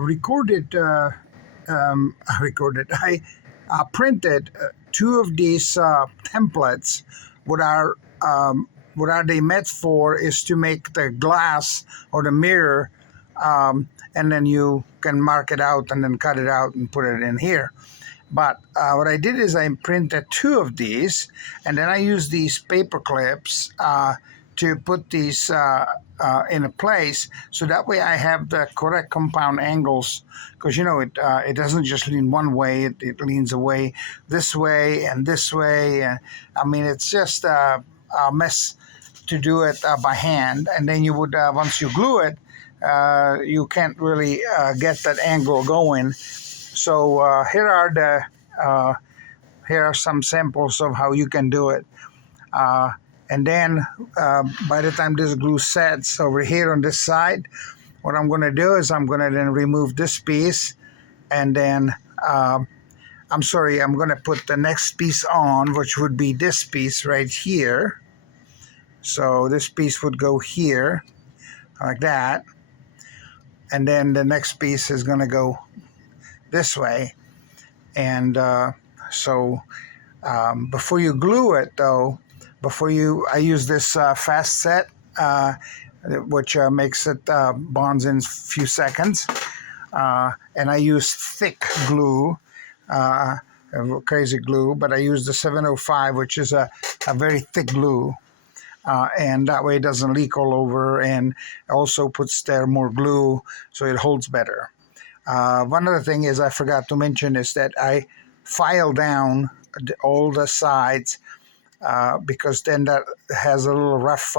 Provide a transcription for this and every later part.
recorded, I printed two of these templates. What are they meant for is to make the glass or the mirror, and then you can mark it out and then cut it out and put it in here. But what I did is I printed two of these, and then I used these paper clips to put these in a place, so that way I have the correct compound angles, because it doesn't just lean one way, it leans away this way and this way. I mean, it's just a mess to do it by hand, and then you would once you glue it, you can't really get that angle going. So here are some samples of how you can do it. And then by the time this glue sets over here on this side, what I'm going to do is I'm going to then remove this piece, and then I'm going to put the next piece on, which would be this piece right here. So this piece would go here like that, and then the next piece is going to go this way. And before you glue it, though, I use this fast set, which makes it bonds in a few seconds, and I use thick glue, crazy glue, but I use the 705, which is a very thick glue, and that way it doesn't leak all over, and also puts there more glue so it holds better. One other thing is I forgot to mention is that I file down all the sides, because then that has a little rough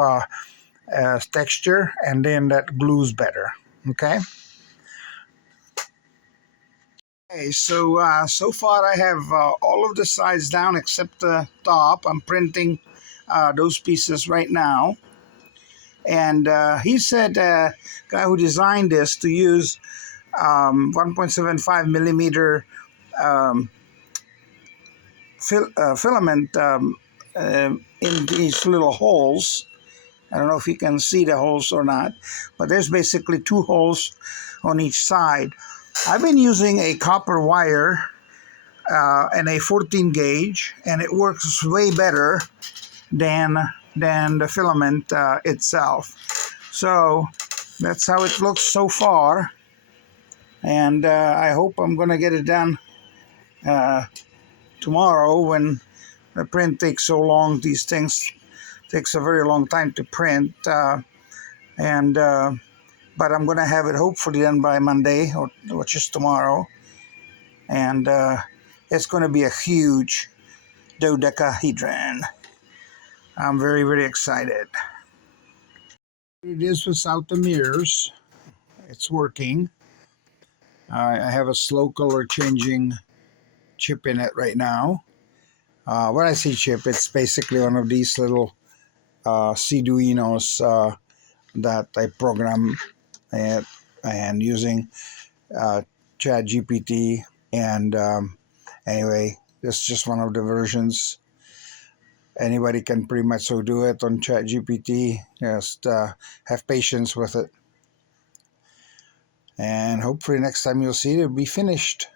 texture, and then that glues better. Okay, so far I have all of the sides down except the top. I'm printing those pieces right now, and he said, guy who designed this, to use 1.75 millimeter filament in these little holes. I don't know if you can see the holes or not, but there's basically two holes on each side. I've been using a copper wire and a 14 gauge, and it works way better than the filament itself. So that's how it looks so far, and I hope I'm going to get it done tomorrow. When the print takes so long, these things takes a very long time to print, but I'm going to have it hopefully done by Monday, which is tomorrow, and it's going to be a huge dodecahedron. I'm very, very excited. It is without the mirrors. It's working. I have a slow color changing chip in it right now. When I say chip, it's basically one of these little Arduinos that I program and using ChatGPT. And anyway, it's just one of the versions. Anybody can pretty much so do it on ChatGPT. Just have patience with it. And hopefully next time you'll see it, it'll be finished.